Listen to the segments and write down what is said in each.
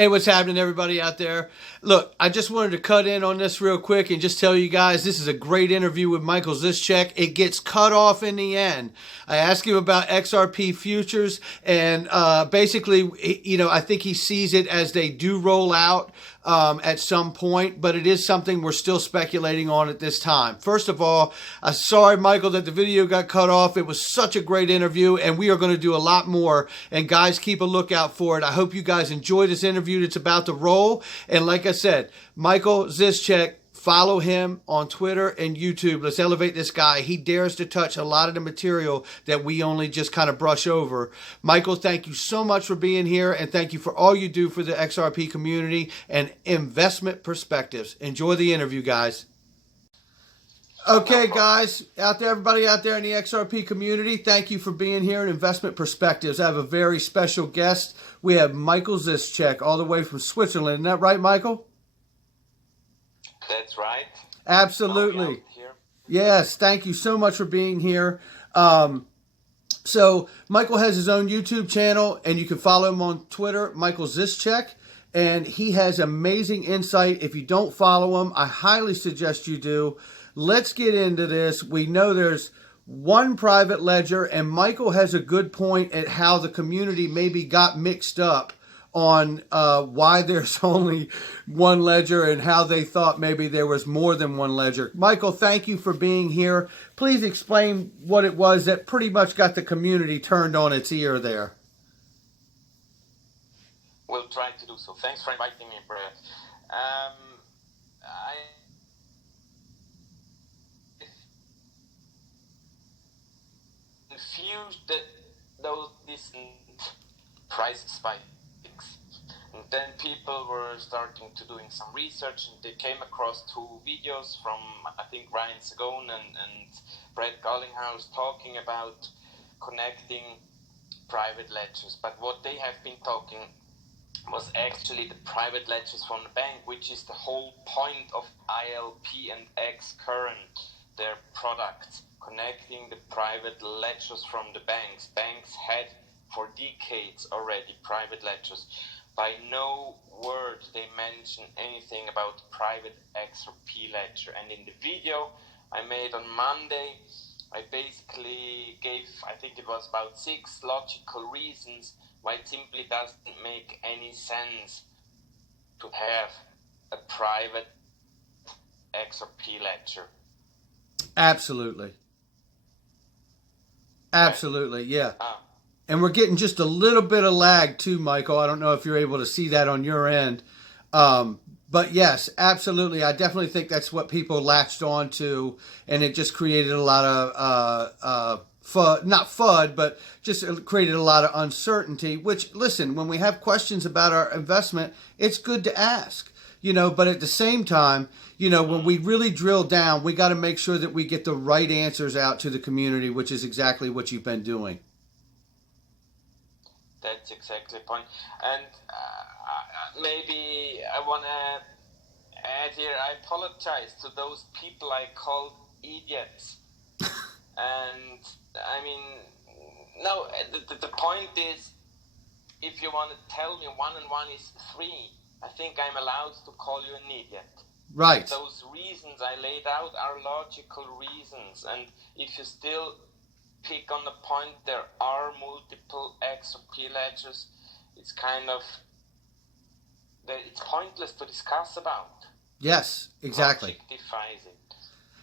Hey, what's happening, everybody out there? Look, I just wanted to cut in on this real quick and just tell you guys this is a great interview with Michael Zischeck. It gets cut off in the end. I asked him about XRP futures, and basically, I think he sees it as they do roll out at some point, but it is something we're still speculating on at this time. First of all, I'm sorry, Michael, that the video got cut off. It was such a great interview, and we are going to do a lot more. And guys, keep a lookout for it. I hope you guys enjoy this interview that's about to roll. And like I said, Michael Zischeck, follow him on Twitter and YouTube. Let's elevate this guy. He dares to touch a lot of the material that we only just kind of brush over. Michael, thank you so much for being here, and thank you for all you do for the XRP community and investment perspectives. Enjoy the interview, guys. Okay, guys, everybody out there in the XRP community, thank you for being here in Investment Perspectives. I have a very special guest. We have Michael Zischeck, all the way from Switzerland. Isn't that right, Michael? That's right. Absolutely. Yes, thank you so much for being here. So Michael has his own YouTube channel, and you can follow him on Twitter, Michael Zischeck, and he has amazing insight. If you don't follow him, I highly suggest you do. Let's get into this. We know there's one private ledger, and Michael has a good point at how the community maybe got mixed up on why there's only one ledger and how they thought maybe there was more than one ledger. Michael, thank you for being here. Please explain what it was that pretty much got the community turned on its ear there. We'll try to do so. Thanks for inviting me, Brett. I confused these price spikes. And then people were starting to doing some research, and they came across two videos from, I think, Ryan Sagone and Brett Garlinghouse talking about connecting private ledgers. But what they have been talking was actually the private ledgers from the bank, which is the whole point of ILP and X Current, their products, connecting the private ledgers from the banks. Banks had for decades already private ledgers. By no word they mention anything about private XRP ledger. And in the video I made on Monday, I basically gave, I think it was about 6 logical reasons why it simply doesn't make any sense to have a private XRP ledger. Absolutely. Absolutely, yeah. And we're getting just a little bit of lag too, Michael. I don't know if you're able to see that on your end. But yes, absolutely. I definitely think that's what people latched on to, and it just created a lot of not FUD, but just created a lot of uncertainty, which, listen, when we have questions about our investment, it's good to ask, but at the same time, when we really drill down, we got to make sure that we get the right answers out to the community, which is exactly what you've been doing. That's exactly the point. And maybe I want to add here, I apologize to those people I called idiots. And I mean, no, the point is, if you want to tell me 1 and 1 is 3, I think I'm allowed to call you an idiot. Right. Those reasons I laid out are logical reasons. And if you still pick on the point, there are multiple XRP ledgers, it's kind of, it's pointless to discuss about. Yes, exactly. Logic defies it.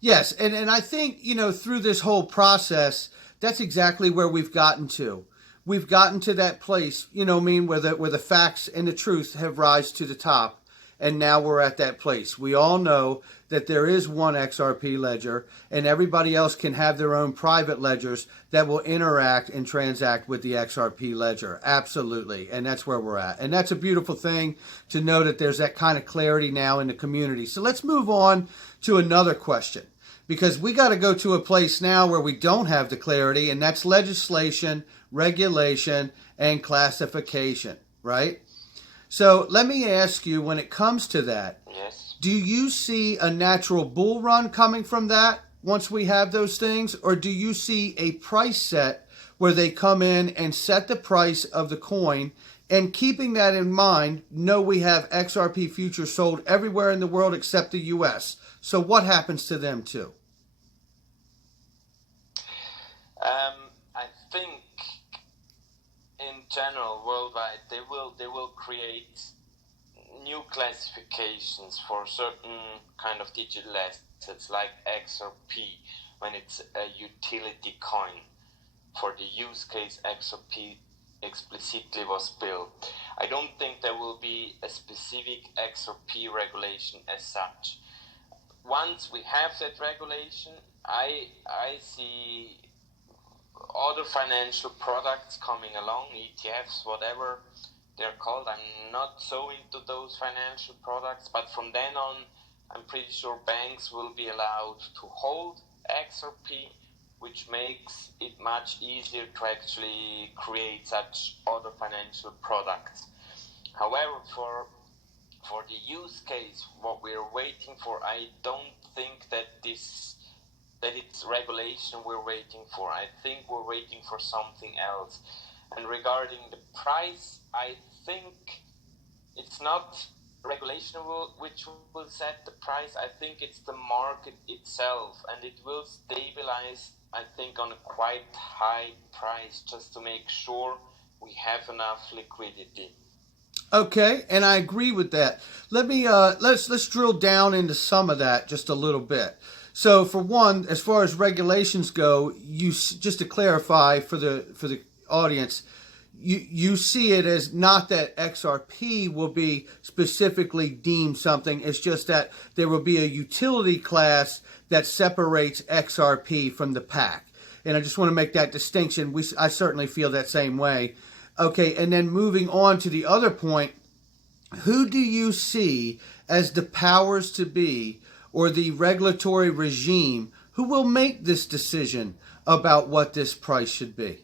Yes, and I think, through this whole process, that's exactly where we've gotten to. We've gotten to that place, where the facts and the truth have rise to the top. And now we're at that place. We all know that there is one XRP ledger, and everybody else can have their own private ledgers that will interact and transact with the XRP ledger. Absolutely. And that's where we're at. And that's a beautiful thing to know that there's that kind of clarity now in the community. So let's move on to another question, because we got to go to a place now where we don't have the clarity, and that's legislation, regulation, and classification, right? So let me ask you, when it comes to that, yes, do you see a natural bull run coming from that once we have those things? Or do you see a price set where they come in and set the price of the coin And keeping that in mind, know we have XRP futures sold everywhere in the world except the US. So what happens to them too? I think in general worldwide they will create new classifications for certain kind of digital assets like XRP when it's a utility coin for the use case XRP explicitly was built. I don't think there will be a specific XRP regulation as such. Once we have that regulation, I see other financial products coming along, ETFs, whatever they're called. I'm not so into those financial products, but from then on, I'm pretty sure banks will be allowed to hold XRP, which makes it much easier to actually create such other financial products. However, for the use case, what we're waiting for, I don't think that it's regulation we're waiting for. I think we're waiting for something else. And regarding the price, I think it's not regulation which will set the price. I think it's the market itself, and it will stabilize, I think, on a quite high price just to make sure we have enough liquidity. Okay, and I agree with that. Let me let's drill down into some of that just a little bit. So, for one, as far as regulations go, just to clarify for the audience, you see it as not that XRP will be specifically deemed something. It's just that there will be a utility class that separates XRP from the pack. And I just want to make that distinction. I certainly feel that same way. Okay, and then moving on to the other point, who do you see as the powers to be or the regulatory regime who will make this decision about what this price should be?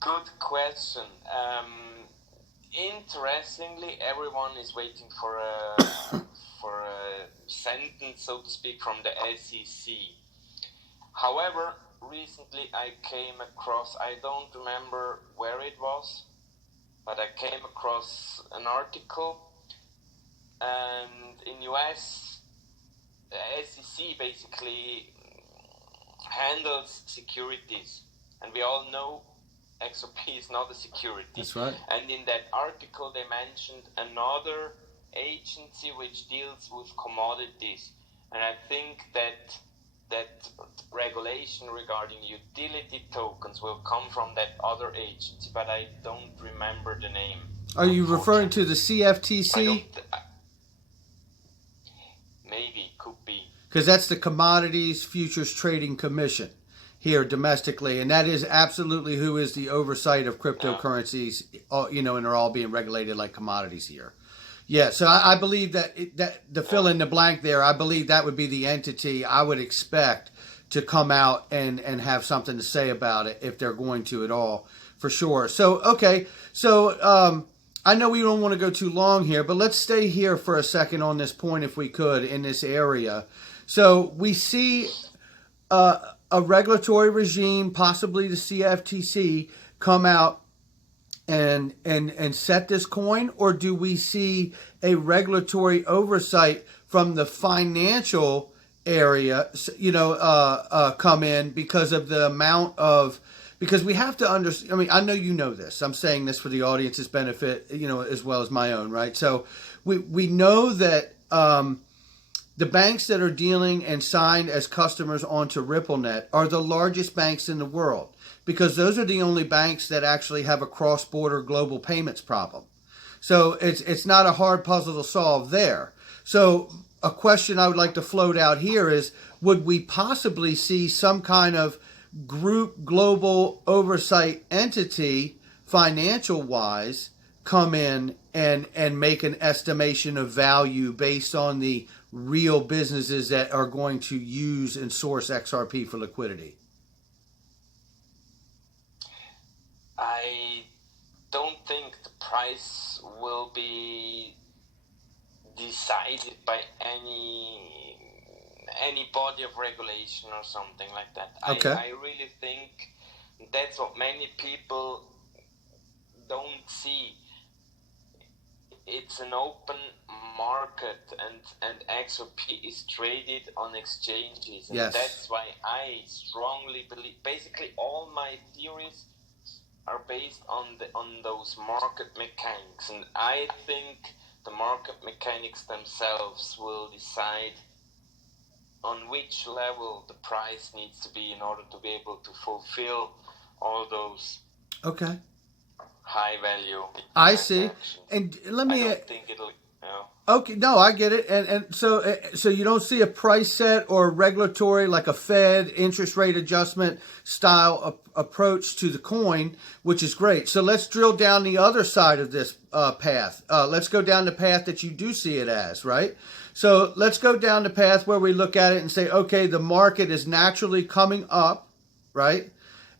Good question. Interestingly, everyone is waiting for a sentence, so to speak, from the SEC. However, recently I came across, I don't remember where it was, but I came across an article, and in US, the SEC basically handles securities, and we all know XRP is not a security. That's right. And in that article, they mentioned another agency which deals with commodities. And I think that regulation regarding utility tokens will come from that other agency, but I don't remember the name. Are you referring to the CFTC? Maybe, could be. Because that's the Commodities Futures Trading Commission here domestically, and that is absolutely who is the oversight of cryptocurrencies, and they're all being regulated like commodities here. Yeah, so I believe that the fill in the blank there, I believe that would be the entity I would expect to come out and have something to say about it if they're going to at all, for sure. So, okay, so I know we don't want to go too long here, but let's stay here for a second on this point if we could in this area. So we see a regulatory regime, possibly the CFTC, come out and set this coin, or do we see a regulatory oversight from the financial area, come in because of the amount of, because we have to understand, I mean, I know you know this, I'm saying this for the audience's benefit, as well as my own, right? So we know that the banks that are dealing and signed as customers onto RippleNet are the largest banks in the world, because those are the only banks that actually have a cross-border global payments problem. So it's not a hard puzzle to solve there. So a question I would like to float out here is, would we possibly see some kind of group global oversight entity, financial-wise, come in and make an estimation of value based on the real businesses that are going to use and source XRP for liquidity? I don't think the price will be decided by any body of regulation or something like that. Okay. I really think that's what many people don't see it's an open market, and XRP is traded on exchanges, and Yes. that's why I strongly believe. Basically, all my theories are based on those market mechanics, and I think the market mechanics themselves will decide on which level the price needs to be in order to be able to fulfill all those Okay. high value I see. transactions. And let me. I don't think it'll. Okay, no, I get it, and so you don't see a price set or regulatory like a Fed interest rate adjustment style approach to the coin, which is great. So let's drill down the other side of this path. Let's go down the path that you do see it as, right? So let's go down the path where we look at it and say, okay, the market is naturally coming up, right?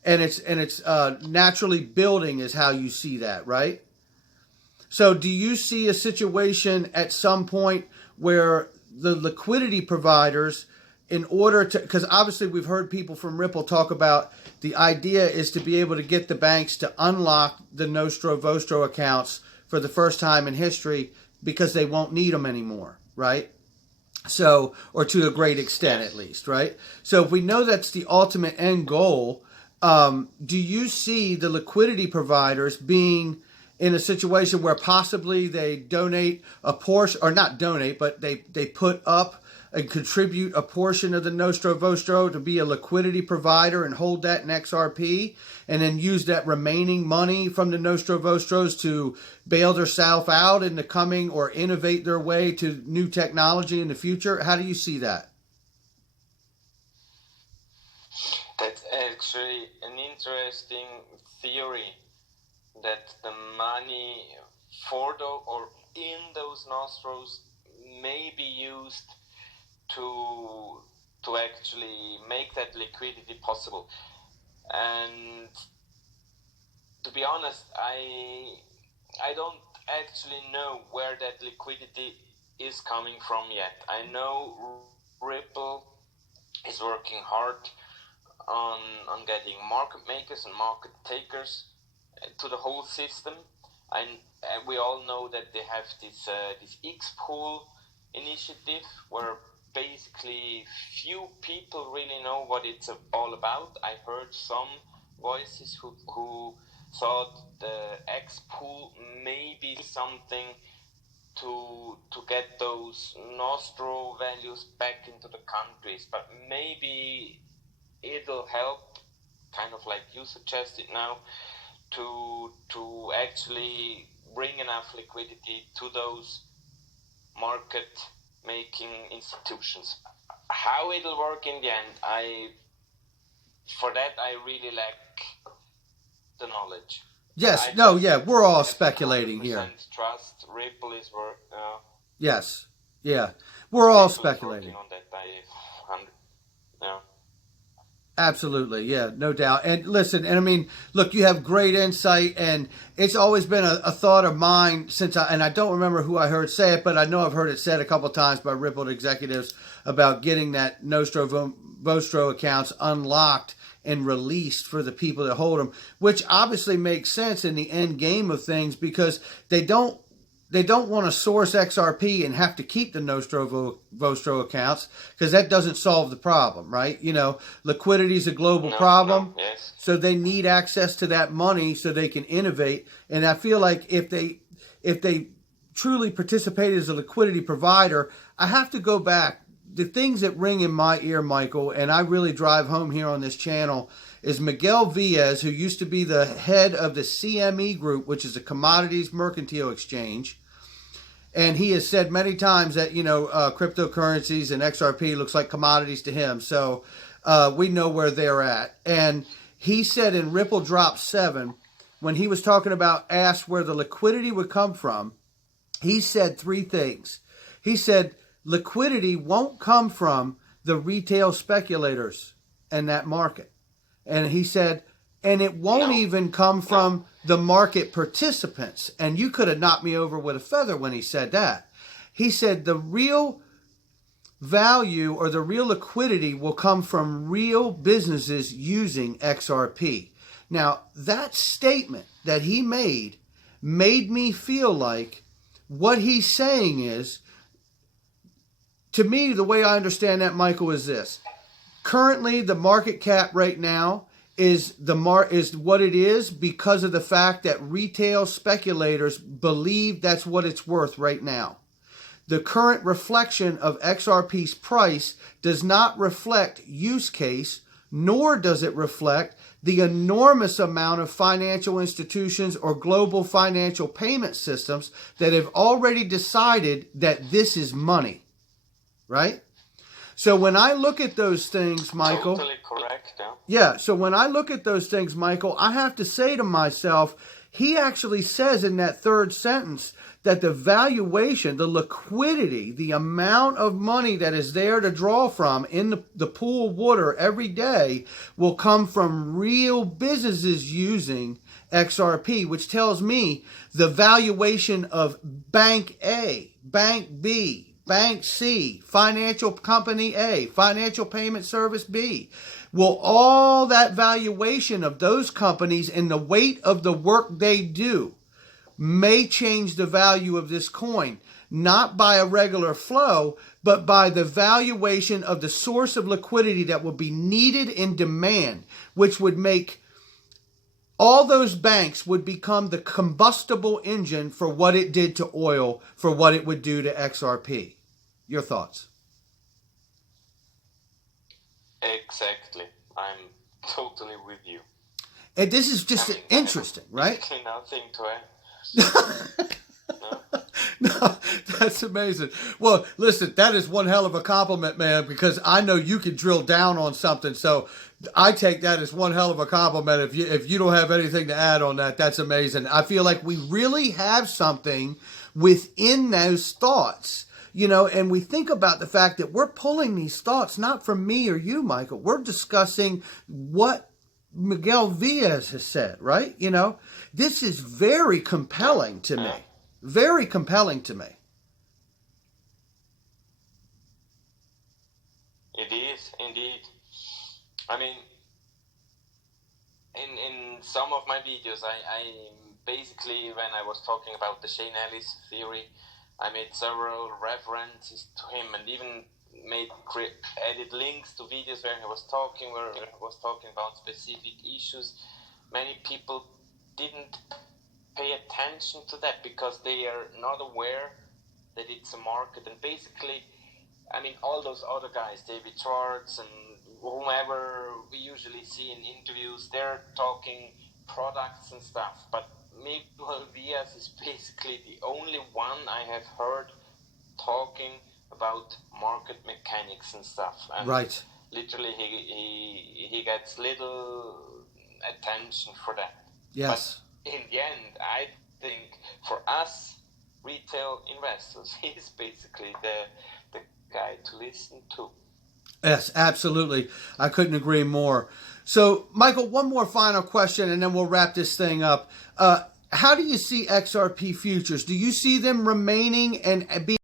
And it's naturally building is how you see that, right? So do you see a situation at some point where the liquidity providers, in order to, because obviously we've heard people from Ripple talk about the idea is to be able to get the banks to unlock the Nostro Vostro accounts for the first time in history because they won't need them anymore, right? So, or to a great extent at least, right? So if we know that's the ultimate end goal, do you see the liquidity providers being in a situation where possibly they donate a portion, or not donate, but they put up and contribute a portion of the Nostro Vostro to be a liquidity provider and hold that in XRP, and then use that remaining money from the Nostro Vostros to bail themselves out in the coming or innovate their way to new technology in the future? How do you see that? That's actually an interesting theory, that the money for or in those nostros may be used to actually make that liquidity possible. And to be honest, I don't actually know where that liquidity is coming from yet. I know Ripple is working hard on getting market makers and market takers to the whole system, and we all know that they have this X-Pool initiative where basically few people really know what it's all about. I heard some voices who thought the X-Pool may be something to get those Nostro values back into the countries, but maybe it'll help, kind of like you suggested now, to actually bring enough liquidity to those market making institutions. How it'll work in the end, I really lack the knowledge. Yes, we're all speculating here. Trust Ripple is work. Yes, yeah, we're all speculating on that. Absolutely, yeah, no doubt. And listen, and I mean, look, you have great insight, and it's always been a thought of mine since I don't remember who I heard say it, but I know I've heard it said a couple of times by Ripple executives about getting that Nostro Vostro accounts unlocked and released for the people that hold them, which obviously makes sense in the end game of things, because they don't want to source XRP and have to keep the Nostro Vostro accounts, because that doesn't solve the problem, right? You know, liquidity is a global problem, yes. So they need access to that money so they can innovate. And I feel like if they truly participate as a liquidity provider, I have to go back. The things that ring in my ear, Michael, and I really drive home here on this channel, is Miguel Villas, who used to be the head of the CME Group, which is a commodities mercantile exchange. And he has said many times that, cryptocurrencies and XRP looks like commodities to him. So we know where they're at. And he said in Ripple Drop 7, when he was talking about, asked where the liquidity would come from, he said three things. He said liquidity won't come from the retail speculators in that market. And he said, and it won't even come from the market participants. And you could have knocked me over with a feather when he said that. He said the real value or the real liquidity will come from real businesses using XRP. Now, that statement that he made me feel like what he's saying is, to me, the way I understand that, Michael, is this. Currently, the market cap right now is what it is because of the fact that retail speculators believe that's what it's worth right now. The current reflection of XRP's price does not reflect use case, nor does it reflect the enormous amount of financial institutions or global financial payment systems that have already decided that this is money, right? So when I look at those things, Michael... Totally correct, yeah. Yeah, so when I look at those things, Michael, I have to say to myself, he actually says in that third sentence that the valuation, the liquidity, the amount of money that is there to draw from in the pool of water every day will come from real businesses using XRP, which tells me the valuation of Bank A, Bank B, Bank C, Financial Company A, Financial Payment Service B, will all that valuation of those companies and the weight of the work they do may change the value of this coin, not by a regular flow, but by the valuation of the source of liquidity that will be needed in demand, which would make all those banks would become the combustible engine for what it did to oil, for what it would do to XRP. Your thoughts? Exactly. I'm totally with you. And this is just interesting, right? Basically nothing to add. No, that's amazing. Well, listen, that is one hell of a compliment, man, because I know you can drill down on something. So I take that as one hell of a compliment. If you don't have anything to add on that, that's amazing. I feel like we really have something within those thoughts, you know, and we think about the fact that we're pulling these thoughts not from me or you, Michael. We're discussing what Miguel Villas has said, right? You know, this is very compelling to me. Very compelling to me. It is, indeed. I mean, in some of my videos, I basically, when I was talking about the Shane Ellis theory, I made several references to him and even added links to videos where he was talking, about specific issues. Many people didn't pay attention to that because they are not aware that it's a market. And basically, I mean, all those other guys, David Schwartz and whomever we usually see in interviews, they're talking products and stuff. But Miguel Villas is basically the only one I have heard talking about market mechanics and stuff. And right. Literally, he gets little attention for that. Yes. But in the end, I think for us retail investors, he's basically the guy to listen to. Yes, absolutely. I couldn't agree more. So, Michael, one more final question, and then we'll wrap this thing up. How do you see XRP futures? Do you see them remaining and being